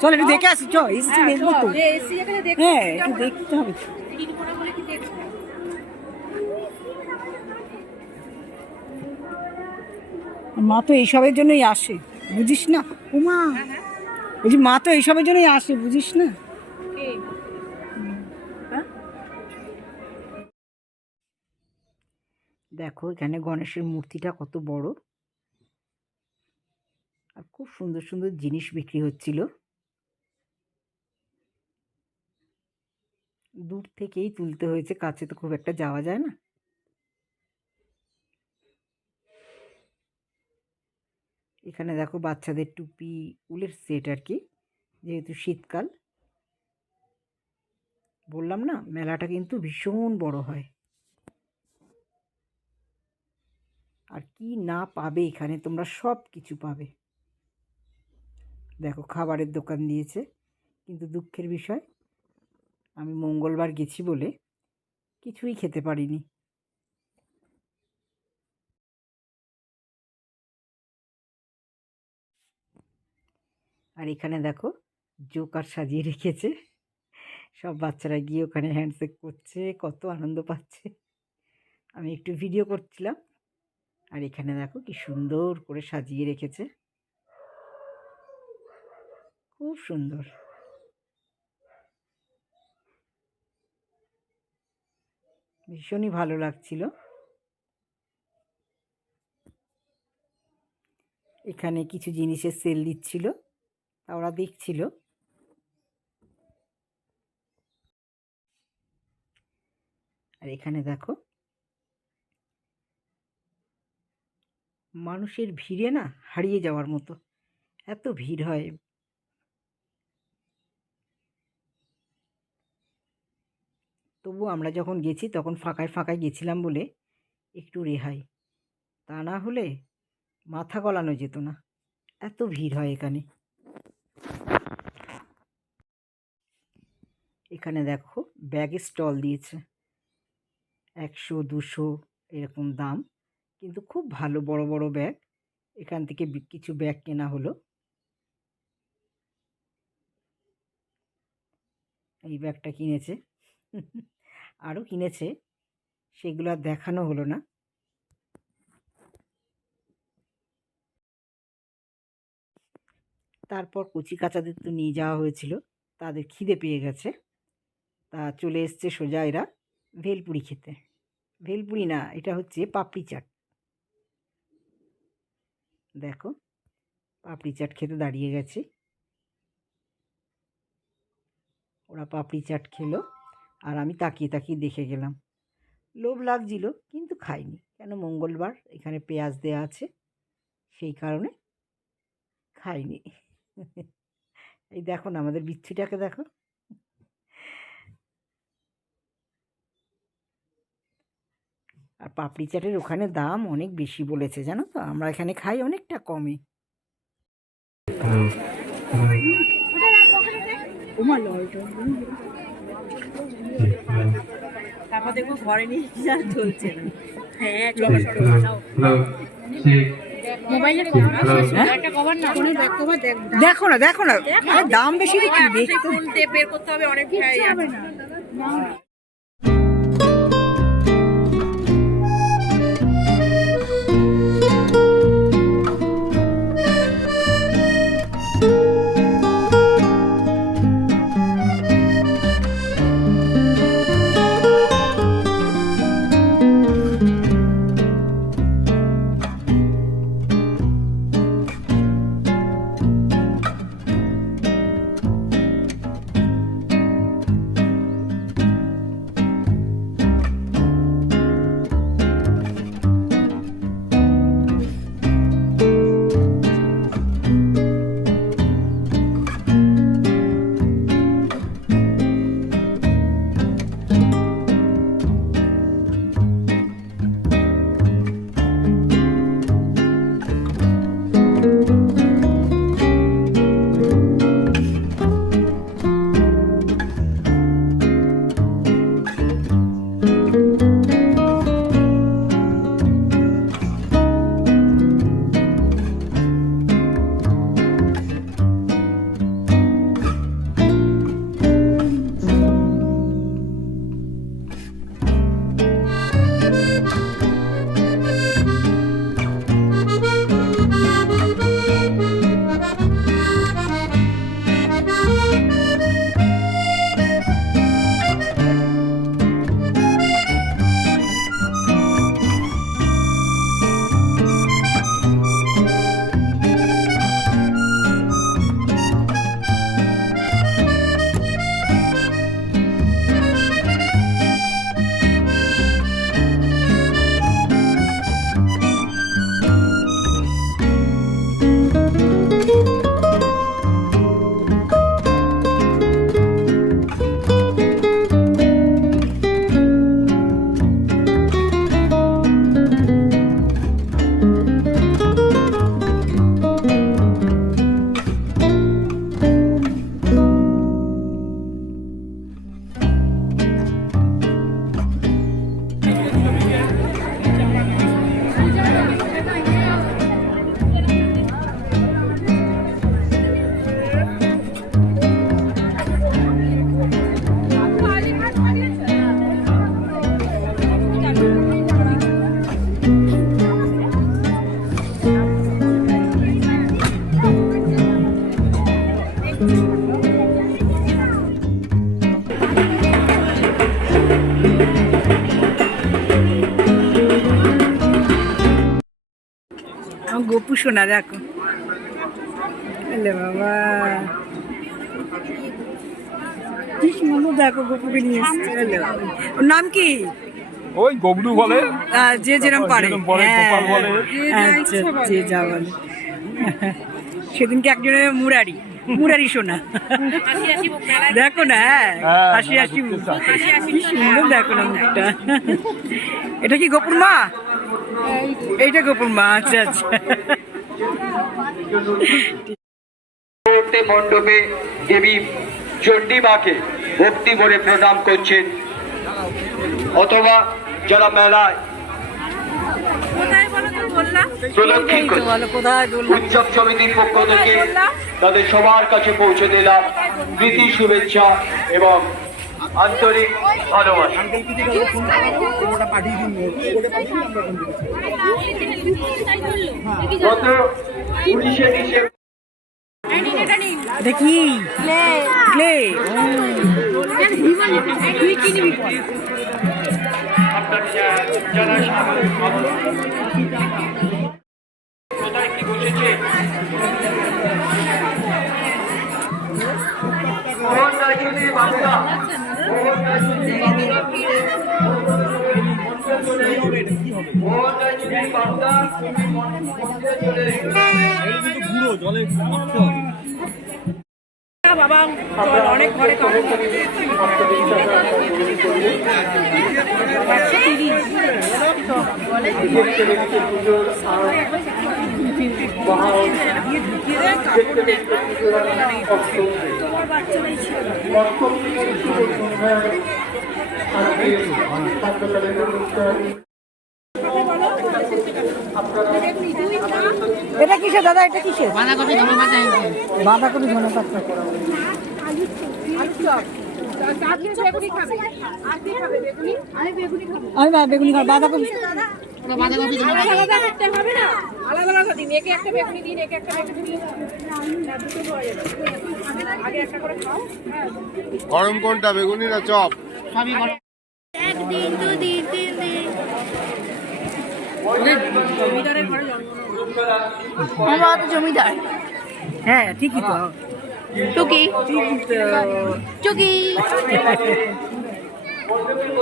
চল একটু দেখে আসি, চ এসছি দেখবো তো। হ্যাঁ একটু দেখতে হবে। মা তো এইসবের জন্যই আসে, বুঝিস না উমা, বলছি মা তো এইসবের জন্যই আসে, বুঝিস না। দেখো এখানে গণেশের মূর্তিটা কত বড়, আর খুব সুন্দর সুন্দর জিনিস বিক্রি হচ্ছিল। দূর থেকেই তুলতে হয়েছে, কাছে তো খুব একটা যাওয়া যায় না। এখানে দেখো বাচ্চাদের টুপি, উলের সেট আর কি, যেহেতু শীতকাল। বললাম না মেলাটা কিন্তু ভীষণ বড় হয়। আর কি না পাবে এখানে, তোমরা সব কিছু পাবে। দেখো খাবারের দোকান দিয়েছে, কিন্তু দুঃখের বিষয় আমি মঙ্গলবার গেছি বলে কিছুই খেতে পারিনি। আর এখানে দেখো জোকার সাজিয়ে রেখেছে, সব বাচ্চারা গিয়ে ওখানে হ্যান্ডশেক করছে, কত আনন্দ পাচ্ছে। আমি একটু ভিডিও করছিলাম। আর এখানে দেখো কি সুন্দর করে সাজিয়ে রেখেছে, খুব সুন্দর। ভীষণই ভালো লাগছিল। এখানে কিছু জিনিসের সেল দিচ্ছিল, তা ওরা দেখছিল। আর এখানে দেখো মানুষের ভিড়ে না হারিয়ে যাওয়ার মতো, এত ভিড় হয়। তবু আমরা যখন গেছি তখন ফাঁকায় ফাঁকায় গেছিলাম বলে একটু রেহাই, তা না হলে মাথা গলানো যেত না, এত ভিড় হয় এখানে। এখানে দেখো ব্যাগের স্টল দিয়েছে, 100 200 এরকম দাম, কিন্তু খুব ভালো বড় বড় ব্যাগ। এখান থেকে কিছু ব্যাগ কেনা হলো। এই ব্যাগটা কিনেছে, আরও কিনেছে, সেগুলো আর দেখানো হলো না। তারপর কচি কাচাদের তো নিয়ে যাওয়া হয়েছিল, তাদের খিদে পেয়ে গেছে, তা চলে এসছে সোজা এরা ভেলপুরি খেতে। ভেলপুরি না, এটা হচ্ছে পাপড়ি চাট। দেখো পাপড়ি চাট খেতে দাঁড়িয়ে গেছে। ওরা পাপড়ি চাট খেলো, আর আমি তাকিয়ে তাকিয়ে দেখে গেলাম। লোভ লাগছিল কিন্তু খাইনি, কেন মঙ্গলবার, এখানে পেঁয়াজ দেয়া আছে, সেই কারণে খাইনি। এই দেখো না আমাদের বিচ্ছুটাকে দেখো। আর পাপড়ি চাটের ওখানে দাম অনেক বেশি বলেছে, জানো তো, আমরা এখানে খাই অনেকটা কমে। তারপর দেখবো ঘরে নিয়ে চলছে না। হ্যাঁ দেখো না, দেখো না, দাম বেশি বের করতে হবে অনেক। গপু সোনা দেখো, বাবা কি সুন্দর, দেখো গপুকে নিয়ে এসছে। ওর নাম কি? ওই গবরু বলে, যে যেরকম পারে, গোপাল বলে। আচ্ছা, যে যা বলে। সেদিনকে একজনের মুরারি সোনা দেখো না, হাসি হাসি মুখ, কি সুন্দর দেখো না মুখটা। এটা কি গপুর মা? এইটা গপুর মা, আচ্ছা আচ্ছা। মণ্ডপে দেবী চণ্ডী মাকে ভক্তি ভরে প্রণাম করছেন, অথবা যারা মেলায় প্রদক্ষিণ করছেন, উৎসব সমিতির পক্ষ থেকে তাদের সবার কাছে পৌঁছে দিলাম প্রীতি, শুভেচ্ছা এবং আন্তরিক ভালোবাসা। গত 19শে ডিসেম্বর দেখি ক্লে, কোথায় কি বসেছে মোহন রায়চৌধুরী বাংলা, মোহন রায়চৌধুরী বাংলা, মোহন রায়চৌধুরী বাংলা বাবা অনেক ঘরে এটা কিসে দাদা? এটা কিসে? বাঁধাকপি ধনে পাতা। বাঁধাকপি ধনে পাতা। আমি বেগুনি খাবো। বাঁধাকপি গরম কোনটা, বেগুনি না চপ? একদিন দুদিন 3 দিন। আমার তো জমিদার। হ্যাঁ ঠিকই তো, টুকি টুকি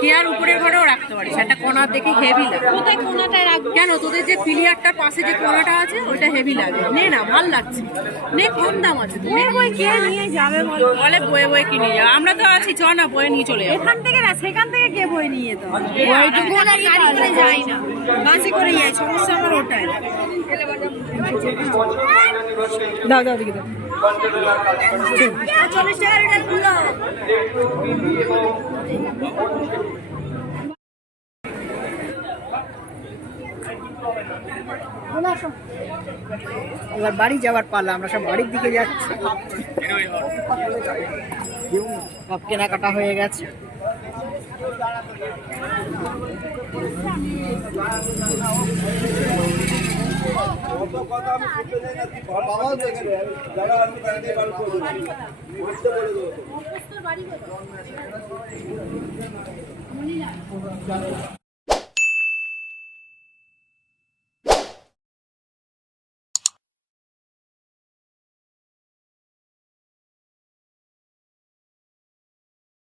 কে আর উপরের ঘরেও রাখতে পারিস, একটা কোণা দেখে হেভি লাগে। কোথায় কোনাটা রাখবো? কেন তোদের যে পিলিয়ারটার পাশে যে কোণাটা আছে ওইটা হেভি লাগে। নে না, ভাল লাগছে, নে, কম দাম আছে। নে বই কে নিয়ে যাবে বল? বলে বয়ে বয়ে কিনে যাবে, আমরা তো আছি, চ না বয়ে নিয়ে চলে যাবো। এখান থেকে না, সেখান থেকে কে বই নিয়ে যেত? ওইটুকু না, গাড়ি করে যাই না, বাসে করে যাই। সমস্যা আমার ওটাই। দাও দাও দিকে দাও। 40 টাকা রিটার্ন দিলো। এবার বাড়ি যাওয়ার পালা, আমরা সব বাড়ির দিকে যাচ্ছি। সব কেনাকাটা হয়ে গেছে। বাড়ি